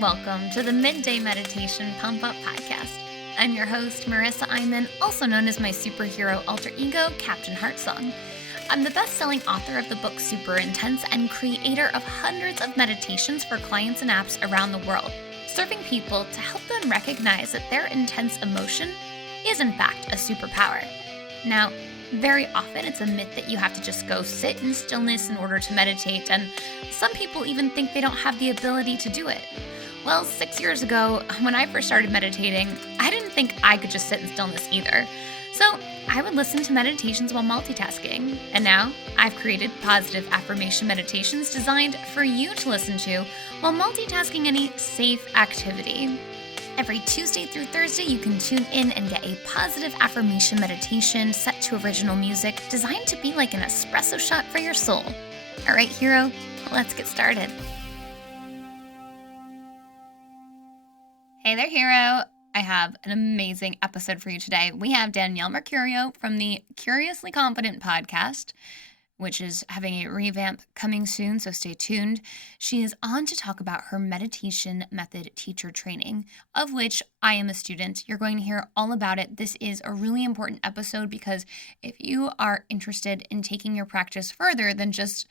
Welcome to the Midday Meditation Pump Up Podcast. I'm your host, Marissa Iman, also known as my superhero alter ego, Captain Heartsong. I'm the best-selling author of the book Super Intense and creator of hundreds of meditations for clients and apps around the world, serving people to help them recognize that their intense emotion is in fact a superpower. Now, very often it's a myth that you have to just go sit in stillness in order to meditate, and some people even think they don't have the ability to do it. Well, 6 years ago, when I first started meditating, I didn't think I could just sit in stillness either. So I would listen to meditations while multitasking. And now I've created positive affirmation meditations designed for you to listen to while multitasking any safe activity. Every Tuesday through Thursday, you can tune in and get a positive affirmation meditation set to original music designed to be like an espresso shot for your soul. All right, hero, let's get started. Hey there, hero. I have an amazing episode for you today. We have Danielle Mercurio from the Curiously Confident podcast, which is having a revamp coming soon, so stay tuned. She is on to talk about her meditation method teacher training, of which I am a student. You're going to hear all about it. This is a really important episode because if you are interested in taking your practice further than just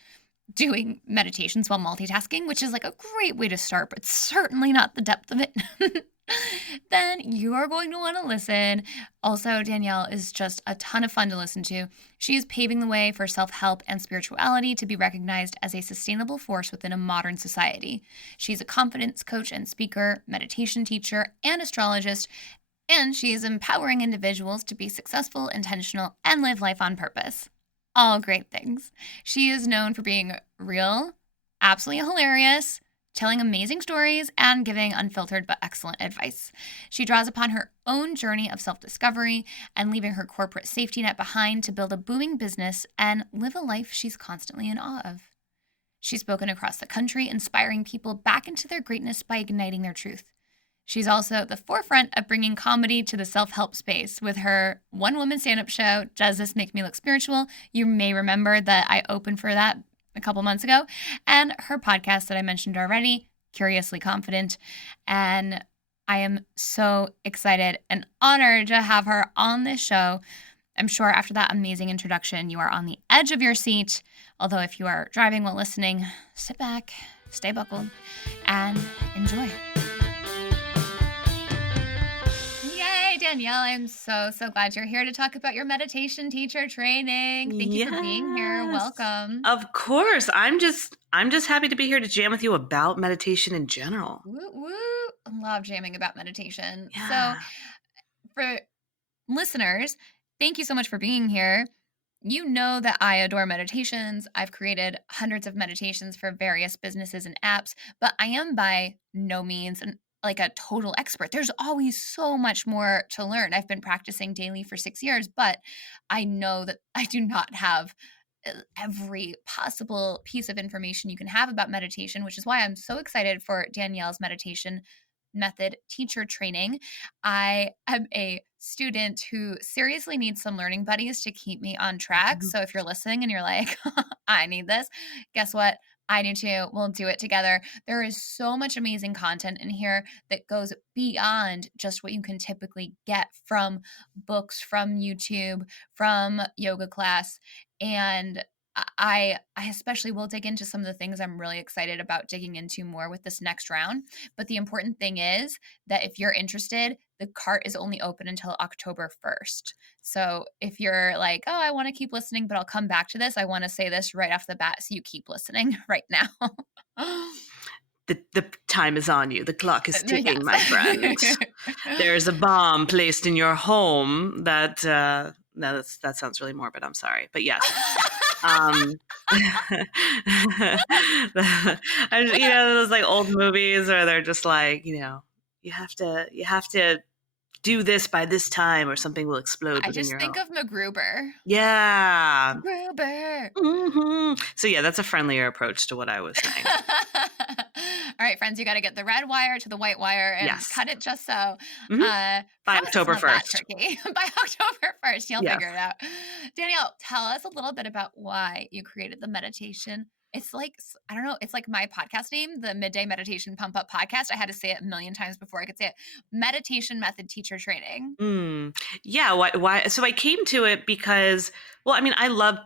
doing meditations while multitasking, which is like a great way to start, but certainly not the depth of it, then you are going to want to listen. Also, Danielle is just a ton of fun to listen to. She is paving the way for self-help and spirituality to be recognized as a sustainable force within a modern society. She's a confidence coach and speaker, meditation teacher, and astrologist, and she is empowering individuals to be successful, intentional, and live life on purpose. All great things. She is known for being real, absolutely hilarious, telling amazing stories, and giving unfiltered but excellent advice. She draws upon her own journey of self-discovery and leaving her corporate safety net behind to build a booming business and live a life she's constantly in awe of. She's spoken across the country, inspiring people back into their greatness by igniting their truth. She's also at the forefront of bringing comedy to the self-help space with her one-woman stand-up show, Does This Make Me Look Spiritual? You may remember that I opened for that a couple months ago, and her podcast that I mentioned already, Curiously Confident. And I am so excited and honored to have her on this show. I'm sure after that amazing introduction, you are on the edge of your seat. Although if you are driving while listening, sit back, stay buckled, and enjoy. Danielle, I'm so glad you're here to talk about your meditation teacher training. Thank you for being here. Welcome. Of course. I'm just happy to be here to jam with you about meditation in general. Woo woo. I love jamming about meditation. Yeah. So for listeners, thank you so much for being here. You know that I adore meditations. I've created hundreds of meditations for various businesses and apps, but I am by no means like a total expert. There's always so much more to learn. I've been practicing daily for 6 years, but I know that I do not have every possible piece of information you can have about meditation, which is why I'm so excited for Danielle's meditation method teacher training. I am a student who seriously needs some learning buddies to keep me on track. So if you're listening and you're like, I need this, guess what? I do too. We'll do it together. There is so much amazing content in here that goes beyond just what you can typically get from books, from YouTube, from yoga class. And I especially will dig into some of the things I'm really excited about digging into more with this next round. But the important thing is that if you're interested, the cart is only open until October 1st. So if you're like, oh, I want to keep listening, but I'll come back to this, I want to say this right off the bat so you keep listening right now. The time is on you. The clock is ticking, my friend. There's a bomb placed in your home that that sounds really morbid. I'm sorry. But yes. Those like old movies where they're just like, you have to do this by this time or something will explode within your home. I just think of MacGruber. Yeah. MacGruber. Mm-hmm. So yeah, that's a friendlier approach to what I was saying. All right, friends, you got to get the red wire to the white wire and Yes. cut it just so. Hmm. By Promise it's October not that 1st. tricky. By October 1st, you'll Yes. figure it out. Danielle, tell us a little bit about why you created the meditation. It's like, I don't know, it's like my podcast name, the Midday Meditation Pump Up Podcast. I had to say it a million times before I could say it. Meditation Method Teacher Training. Yeah. Why? So I came to it because, well, I mean, I love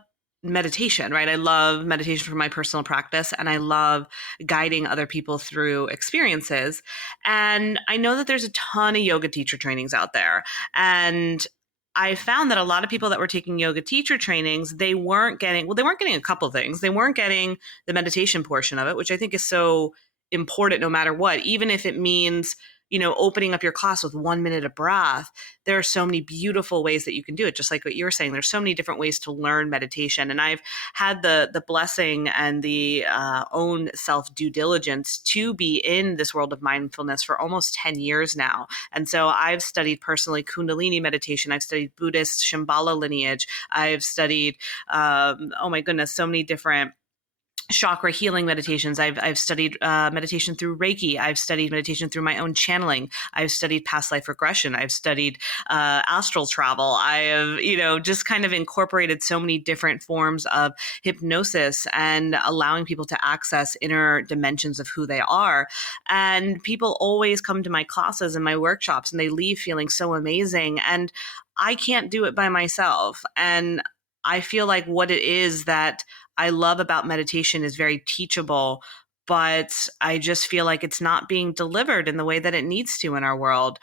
meditation, right? I love meditation for my personal practice, and I love guiding other people through experiences. And I know that there's a ton of yoga teacher trainings out there. And I found that a lot of people that were taking yoga teacher trainings, they weren't getting a couple things. They weren't getting the meditation portion of it, which I think is so important no matter what, even if it means, opening up your class with 1 minute of breath. There are so many beautiful ways that you can do it. Just like what you were saying, there's so many different ways to learn meditation. And I've had the blessing and the own self due diligence to be in this world of mindfulness for almost 10 years now. And so I've studied personally Kundalini meditation. I've studied Buddhist Shambhala lineage. I've studied, oh my goodness, so many different chakra healing meditations. I've studied meditation through Reiki. I've studied meditation through my own channeling. I've studied past life regression. I've studied astral travel. I have, just kind of incorporated so many different forms of hypnosis and allowing people to access inner dimensions of who they are. And people always come to my classes and my workshops and they leave feeling so amazing. And I can't do it by myself. And I feel like what it is that I love about meditation is very teachable, but I just feel like it's not being delivered in the way that it needs to in our world.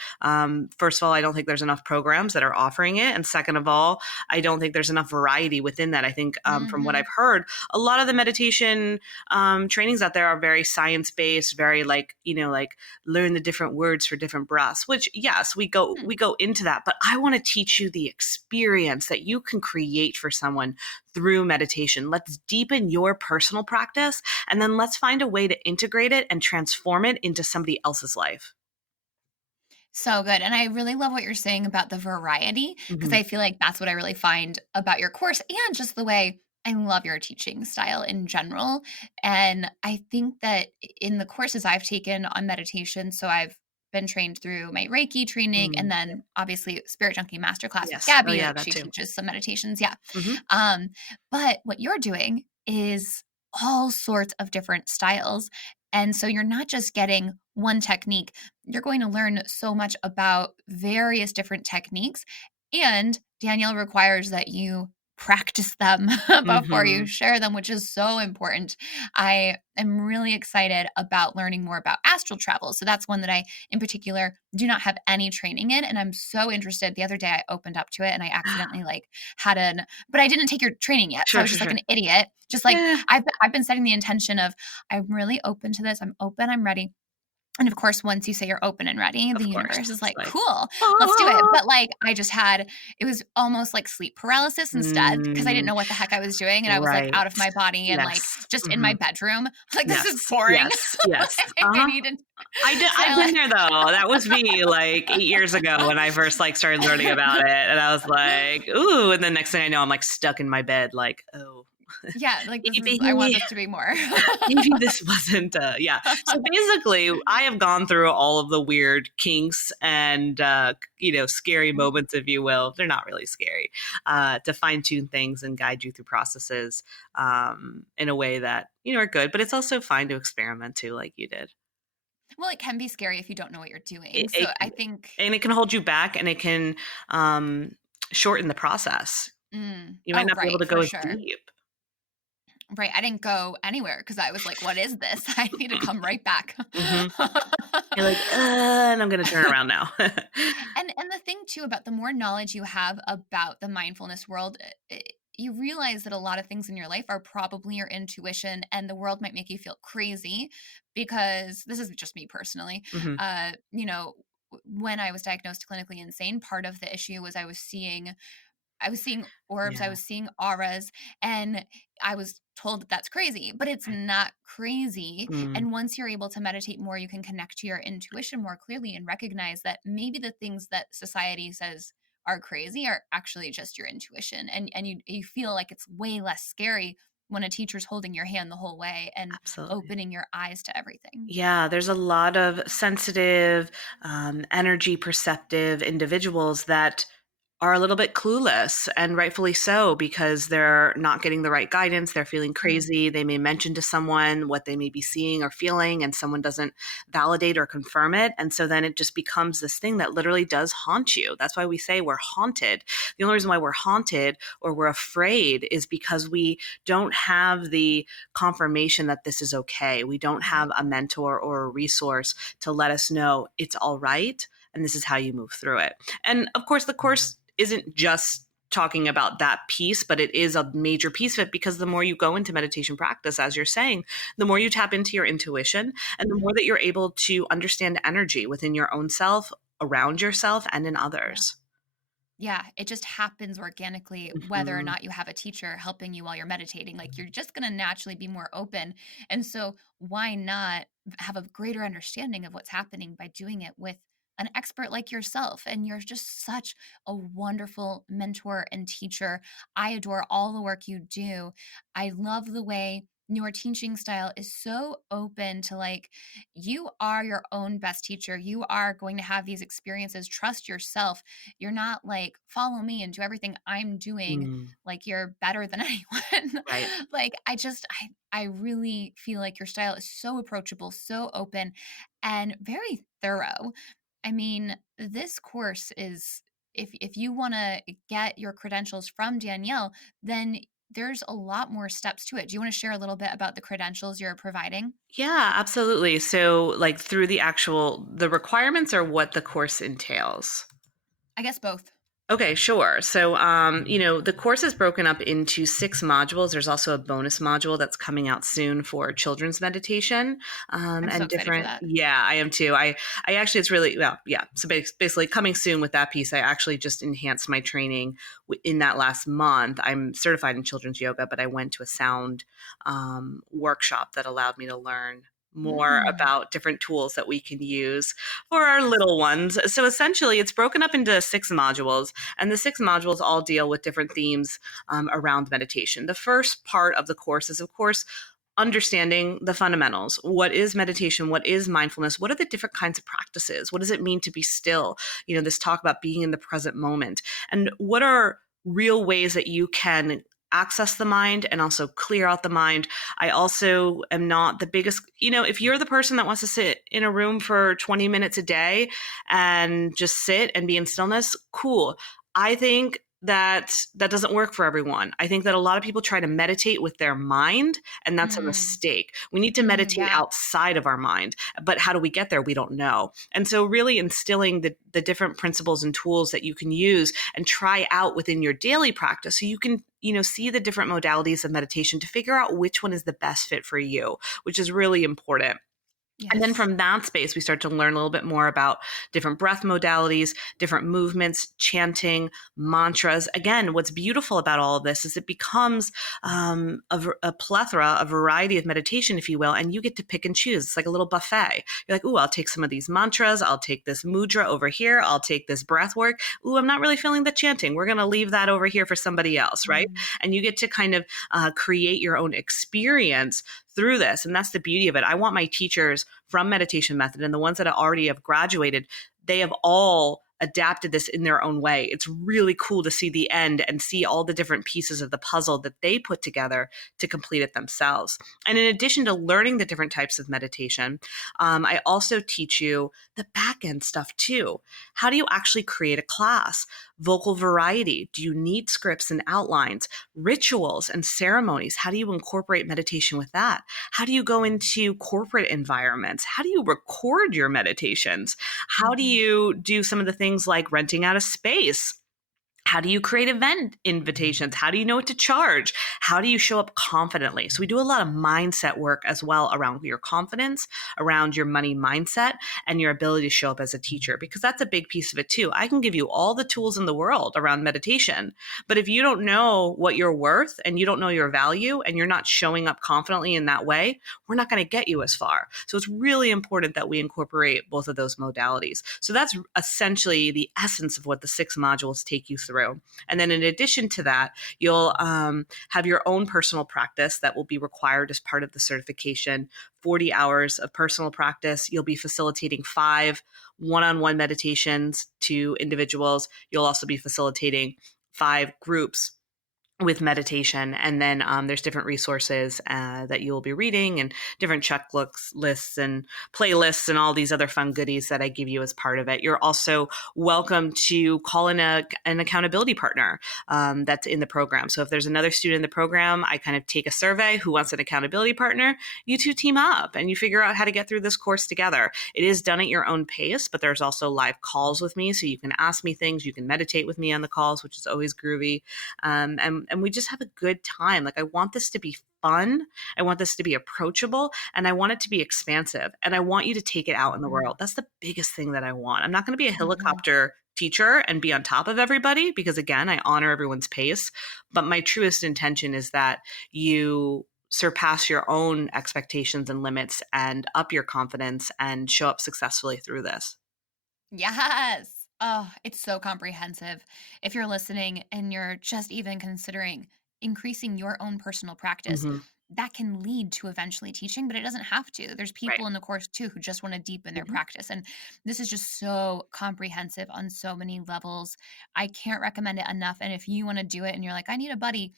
First of all, I don't think there's enough programs that are offering it. And second of all, I don't think there's enough variety within that. I think from what Mm-hmm. I've heard, a lot of the meditation trainings out there are very science-based, very like learn the different words for different breaths, which yes, we go into that. But I want to teach you the experience that you can create for someone through meditation. Let's deepen your personal practice, and then let's find a way to integrate it and transform it into somebody else's life. So good. And I really love what you're saying about the variety, because Hmm. I feel like that's what I really find about your course and just the way I love your teaching style in general. And I think that in the courses I've taken on meditation, so I've been trained through my Reiki training and Mm. then obviously Spirit Junkie Masterclass with Yes. Oh Gabby, yeah, like that she too. teaches some meditations. Yeah. Hmm. Um, but what you're doing is all sorts of different styles. And so you're not just getting one technique, you're going to learn so much about various different techniques. And Danielle requires that you practice them before you Hmm. share them, which is so important. I am really excited about learning more about astral travel. So that's one that I, in particular, do not have any training in. And I'm so interested. The other day I opened up to it and I accidentally had but I didn't take your training yet. So I Sure, was sure, just like sure. an idiot. Just like Yeah, I've been setting the intention of I'm really open to this. I'm open. I'm ready. And of course, once you say you're open and ready, the of course. universe is It's like, like, cool, let's do it. ah. But I just had, it was almost like sleep paralysis instead because I didn't Mm, know what the heck I was doing. And I was like right. out of my body and Yes. just in Hmm. my bedroom. Like, this is Yes. boring. Yes. Yes. I Uh-huh. needed I've been silence. there though. That was me like 8 years ago when I first started learning about it, and I was like, "Ooh!" And the next thing I know, I'm stuck in my bed, like, "Oh, Yeah, like I want maybe this to be more. maybe this wasn't." Yeah. So basically, I have gone through all of the weird kinks and scary moments, if you will. They're not really scary, to fine tune things and guide you through processes in a way that are good. But it's also fine to experiment too, like you did. Well, it can be scary if you don't know what you're doing. It So I can be. think, And it can hold you back, and it can um, shorten the process. You might oh, not be able right, to for go as sure. deep. Right. I didn't go anywhere because I was like, what is this? I need to come right back. Hmm. You're like, and I'm going to turn around now. And the thing too about the more knowledge you have about the mindfulness world, you realize that a lot of things in your life are probably your intuition, and the world might make you feel crazy because this is just me personally. Hmm. When I was diagnosed clinically insane, part of the issue was I was seeing orbs, I Yeah. was seeing auras, and I was told that that's crazy, but it's not crazy. Mm. And once you're able to meditate more, you can connect to your intuition more clearly and recognize that maybe the things that society says are crazy are actually just your intuition. And you feel like it's way less scary when a teacher's holding your hand the whole way and Absolutely. opening your eyes to everything. Yeah, there's a lot of sensitive, energy perceptive individuals that are a little bit clueless, and rightfully so, because they're not getting the right guidance. They're feeling Mm, crazy. They may mention to someone what they may be seeing or feeling, and someone doesn't validate or confirm it. And so then it just becomes this thing that literally does haunt you. That's why we say we're haunted. The only reason why we're haunted or we're afraid is because we don't have the confirmation that this is okay. We don't have right. a mentor or a resource to let us know it's all right and this is how you move through it. And of course, the course isn't just talking about that piece, but it is a major piece of it, because the more you go into meditation practice, as you're saying, the more you tap into your intuition and the Mhm. more that you're able to understand energy within your own self, around yourself, and in Yeah. others. Yeah, it just happens organically whether or Mhm. not you have a teacher helping you while you're meditating. Like you're just going to naturally be more open. And so, why not have a greater understanding of what's happening by doing it with an expert like yourself? And you're just such a wonderful mentor and teacher. I adore all the work you do. I love the way your teaching style is so open to like you are your own best teacher. You are going to have these experiences. Trust yourself. You're not like, follow me and do everything I'm doing Mm, like you're better than anyone. right. Like I really feel like your style is so approachable, so open and very thorough. I mean, this course is if you want to get your credentials from Danielle, then there's a lot more steps to it. Do you want to share a little bit about the credentials you're providing? Yeah, absolutely. So, like, through the requirements or what the course entails. I guess both. Okay, sure. So, the course is broken up into 6 modules. There's also a bonus module that's coming out soon for children's meditation, I'm so and excited for different. that. Yeah, I am too. I actually, it's really well, yeah. So basically, coming soon with that piece, I actually just enhanced my training in that last month. I'm certified in children's yoga, but I went to a sound workshop that allowed me to learn more Mm. about different tools that we can use for our little ones. So essentially, it's broken up into 6 modules, and the 6 modules all deal with different themes around meditation. The first part of the course is, of course, understanding the fundamentals. What is meditation? What is mindfulness? What are the different kinds of practices? What does it mean to be still? This talk about being in the present moment. And what are real ways that you can access the mind and also clear out the mind. I also am not the biggest, if you're the person that wants to sit in a room for 20 minutes a day and just sit and be in stillness, cool. I think that doesn't work for everyone. I think that a lot of people try to meditate with their mind, and that's a Mm. mistake. We need to Mm, meditate yeah. outside of our mind, but how do we get there? We don't know. And so really instilling the different principles and tools that you can use and try out within your daily practice, so you can see the different modalities of meditation to figure out which one is the best fit for you, which is really important. And then Yes. from that space, we start to learn a little bit more about different breath modalities, different movements, chanting, mantras. Again, what's beautiful about all of this is it becomes a plethora, a variety of meditation, if you will, and you get to pick and choose. It's like a little buffet. You're like, ooh, I'll take some of these mantras. I'll take this mudra over here. I'll take this breath work. Ooh, I'm not really feeling the chanting. We're going to leave that over here for somebody else, right? Mm. And you get to kind of create your own experience through this. And that's the beauty of it. I want my teachers from Meditation Method and the ones that already have graduated, they have all adapted this in their own way. It's really cool to see the end and see all the different pieces of the puzzle that they put together to complete it themselves. And in addition to learning the different types of meditation, I also teach you the back end stuff too. How do you actually create a class? Vocal variety. Do you need scripts and outlines? Rituals and ceremonies. How do you incorporate meditation with that? How do you go into corporate environments? How do you record your meditations? How do Mhm. you do some of the things like renting out a space? How do you create event invitations? How do you know what to charge? How do you show up confidently? So, we do a lot of mindset work as well around your confidence, around your money mindset, and your ability to show up as a teacher, because that's a big piece of it too. I can give you all the tools in the world around meditation, but if you don't know what you're worth and you don't know your value and you're not showing up confidently in that way, we're not going to get you as far. So, it's really important that we incorporate both of those modalities. So, that's essentially the essence of what the 6 modules take you through. through. And then in addition to that, you'll have your own personal practice that will be required as part of the certification. 40 hours of personal practice. You'll be facilitating 5 one-on-one meditations to individuals. You'll also be facilitating 5 groups with meditation. And then there's different resources that you will be reading, and different checklists lists and playlists and all these other fun goodies that I give you as part of it. You're also welcome to call in an accountability partner that's in the program. So if there's another student in the program, I kind of take a survey who wants an accountability partner. You two team up and you figure out how to get through this course together. It is done at your own pace, but there's also live calls with me. So you can ask me things, you can meditate with me on the calls, which is always groovy. And we just have a good time. Like, I want this to be fun. I want this to be approachable, and I want it to be expansive, and I want you to take it out in the world. That's the biggest thing that I want. I'm not going to be a Mhm. helicopter teacher and be on top of everybody, because again, I honor everyone's pace. But my truest intention is that you surpass your own expectations and limits and up your confidence and show up successfully through this. Yes. Oh, it's so comprehensive. If you're listening and you're just even considering increasing your own personal practice, Hmm. that can lead to eventually teaching, but it doesn't have to. There's Right. people in the course too who just want to deepen their Hmm. practice. And this is just so comprehensive on so many levels. I can't recommend it enough. And if you want to do it and you're like, I need a buddy,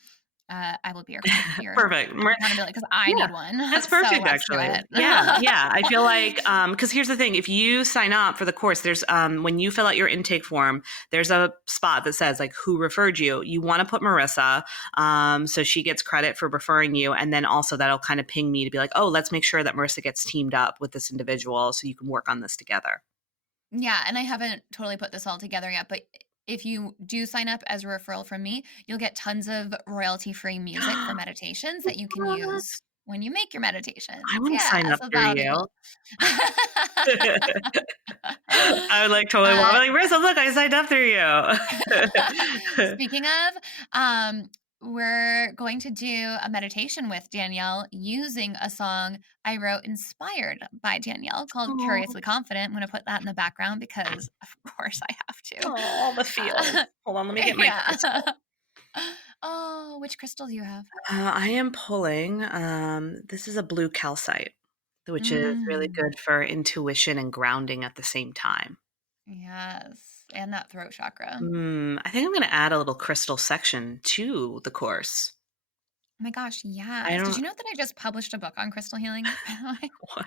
I will be your Perfect. accountability because I Yeah, need one. that's So perfect let's do actually. it. Yeah, yeah. I feel like because here's the thing: if you sign up for the course, there's when you fill out your intake form, there's a spot that says like who referred you. You want to put Marissa, so she gets credit for referring you, and then also that'll kind of ping me to be like, oh, let's make sure that Marissa gets teamed up with this individual, so you can work on this together. Yeah, and I haven't totally put this all together yet, but if you do sign up as a referral from me, you'll get tons of royalty-free music for meditations that you can What? use when you make your meditations. I want to sign Yeah, up so through that'll be you. cool. I would like totally want Uh, to be like, Marissa, look, I signed up through you. Speaking of, we're going to do a meditation with Danielle using a song I wrote inspired by Danielle called Oh, Curiously Confident. I'm going to put that in the background because, of course, I have to. oh, the feels. Uh, Hold on, let me get my yeah. crystal. Oh, which crystal do you have? I am pulling, this is a blue calcite, which is really Mm, good for intuition and grounding at the same time. yes. And that throat chakra. I think I'm going to add a little crystal section to the course. Oh my gosh, I yes. Did don't. you know that I just published a book on crystal healing? What?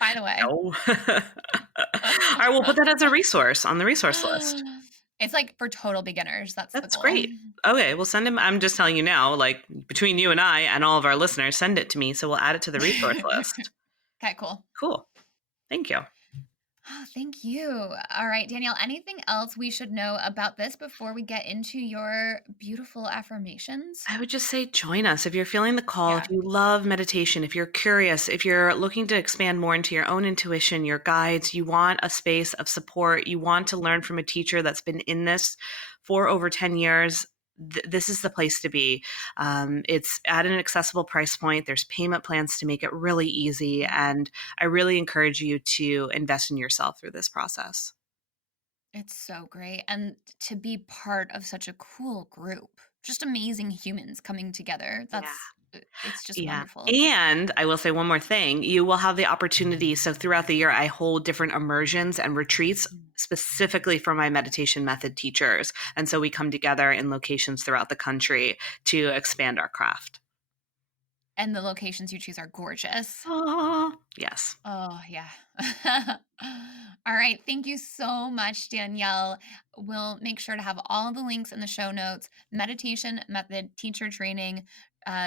By the way. No. All right, we'll put that as a resource on the resource list. It's like for total beginners. That's the That's goal. great. Okay, we'll send him. I'm just telling you now, like between you and I and all of our listeners, send it to me so we'll add it to the resource list. Okay, cool. Cool. Thank you. Oh, thank you. All right, Danielle, anything else we should know about this before we get into your beautiful affirmations? I would just say join us if you're feeling the call, if Yeah. you love meditation, if you're curious, if you're looking to expand more into your own intuition, your guides, you want a space of support, you want to learn from a teacher that's been in this for over 10 years. This is the place to be. It's at an accessible price point. There's payment plans to make it really easy. And I really encourage you to invest in yourself through this process. It's so great. And to be part of such a cool group, just amazing humans coming together. Yeah. It's just Yeah. wonderful. And I will say one more thing. You will have the opportunity. So throughout the year, I hold different immersions and retreats Mm. specifically for my meditation method teachers. And so we come together in locations throughout the country to expand our craft. And the locations you choose are gorgeous. Oh, yes. Oh, yeah. All right. Thank you so much, Danielle. We'll make sure to have all the links in the show notes. Meditation method teacher training.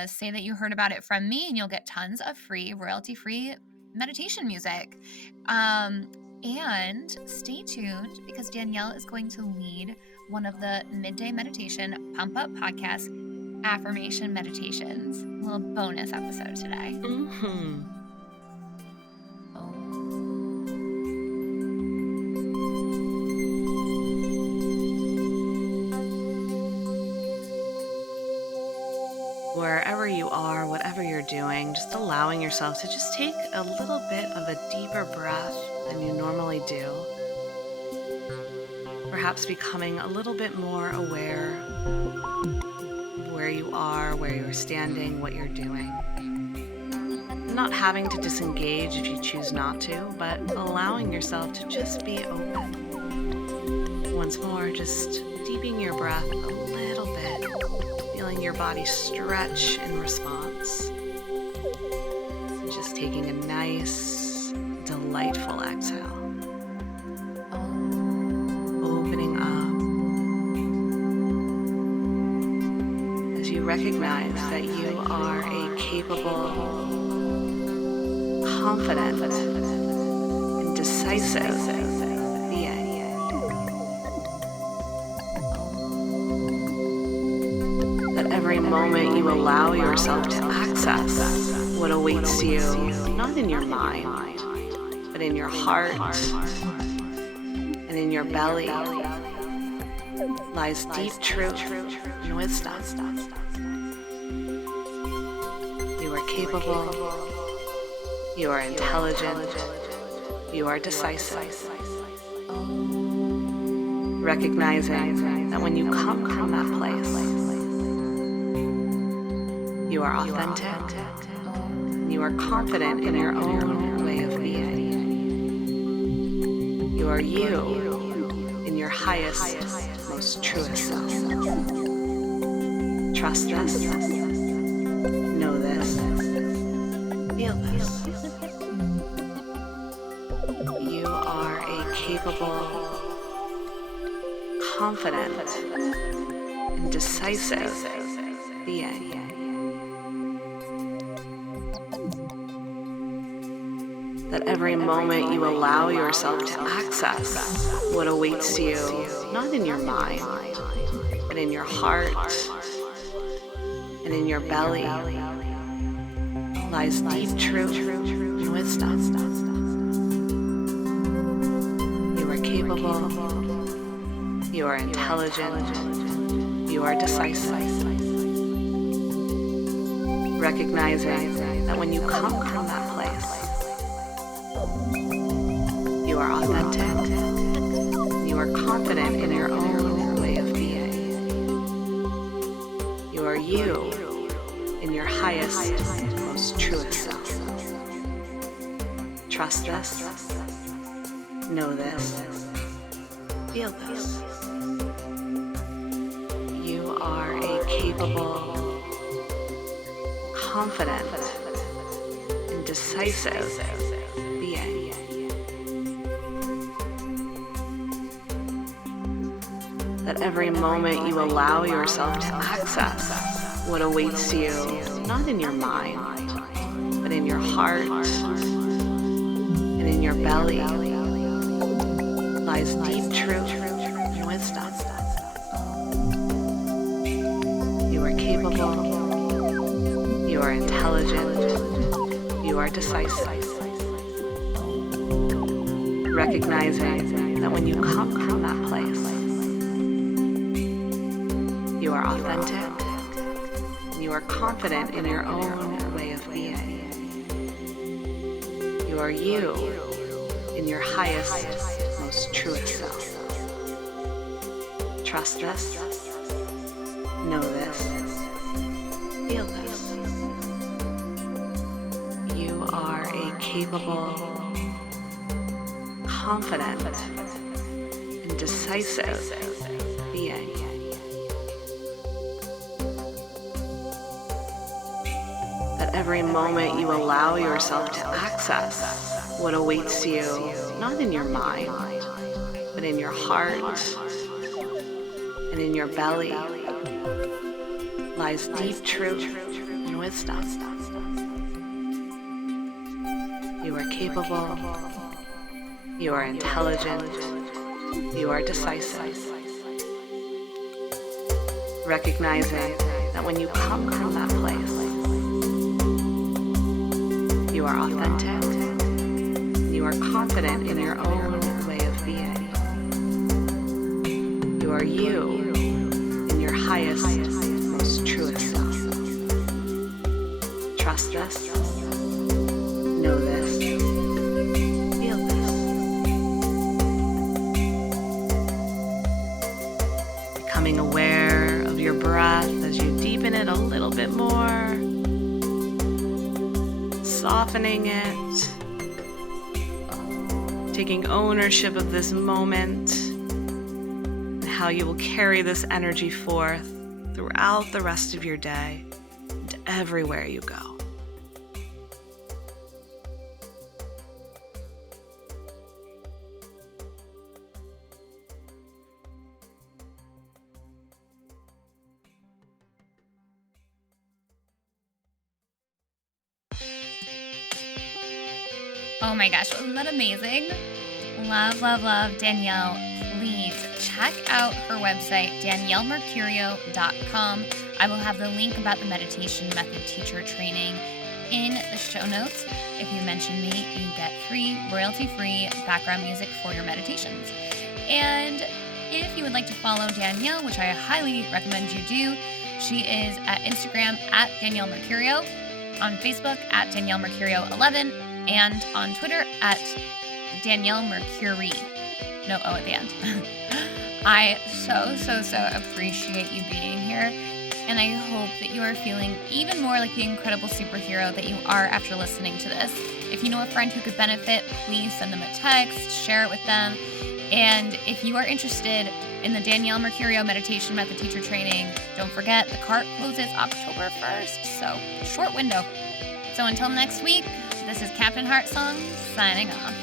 Say that you heard about it from me, and you'll get tons of free, royalty free meditation music. Um, and stay tuned because Danielle is going to lead one of the midday meditation pump up podcast affirmation meditations. A little bonus episode today. Hmm. Wherever you are, whatever you're doing, just allowing yourself to just take a little bit of a deeper breath than you normally do. Perhaps becoming a little bit more aware of where you are, where you're standing, what you're doing. Not having to disengage if you choose not to, but allowing yourself to just be open. Once more, just deepening your breath a little bit, feeling your body stretch in response. And just taking a nice, delightful exhale. Opening up as you recognize that you are a capable, confident, and decisive being. That every moment you allow yourself to access what awaits you, not in your mind, but in your heart and in your belly, lies deep truth and wisdom. You are capable. You are intelligent. You are decisive. Recognizing that when you come from that place, you are authentic. You are confident in your own way of being. You are you in your highest, most truest self. Trust this. Know this. Feel this. You are a capable, confident, and decisive being. That every moment you allow yourself to access what awaits you, not in your mind, but in your heart and in your belly, lies deep truth and wisdom. You are capable. You are intelligent. You are decisive. Recognizing that when you come from that place, you are authentic. You are confident in your own way of being. You are you in your highest, most truest self. Trust this. Know this. Feel this. You are a capable, confident, and decisive being. That every moment you allow yourself to access what awaits you, not in your mind, but in your heart and in your belly, lies deep truth and wisdom. You are capable. You are intelligent. You are decisive. Recognizing that when you come from that place, you are authentic. You are confident in your own way of being. You are you in your highest, most truest self. Trust this. Know this. Feel this. You are a capable, confident, and decisive being. That every moment you allow yourself to access what awaits you, not in your mind, but in your heart and in your belly, lies deep truth and wisdom. You are capable. You are intelligent. You are decisive. Recognizing that when you come from that place, you are authentic. You are confident in your own way of being. You are you in your highest, most truest self. Trust this. Know this. Feel this. breath as you deepen it a little bit more, softening it, taking ownership of this moment and how you will carry this energy forth throughout the rest of your day and everywhere you go. Oh my gosh, wasn't that amazing? Love, love, love Danielle. Please check out her website, daniellemercurio.com. I will have the link about the meditation method teacher training in the show notes. If you mention me, you get free, royalty-free background music for your meditations. And if you would like to follow Danielle, which I highly recommend you do, she is at Instagram at Danielle Mercurio, on Facebook at Danielle Mercurio11, and on Twitter at Danielle Mercury. No O at the end. I so appreciate you being here, and I hope that you are feeling even more like the incredible superhero that you are after listening to this. If you know a friend who could benefit, please send them a text, share it with them. And if you are interested in the Danielle Mercurio Meditation Method Teacher Training, don't forget the cart closes October 1st, so short window. So until next week, this is Captain Heartsong signing off.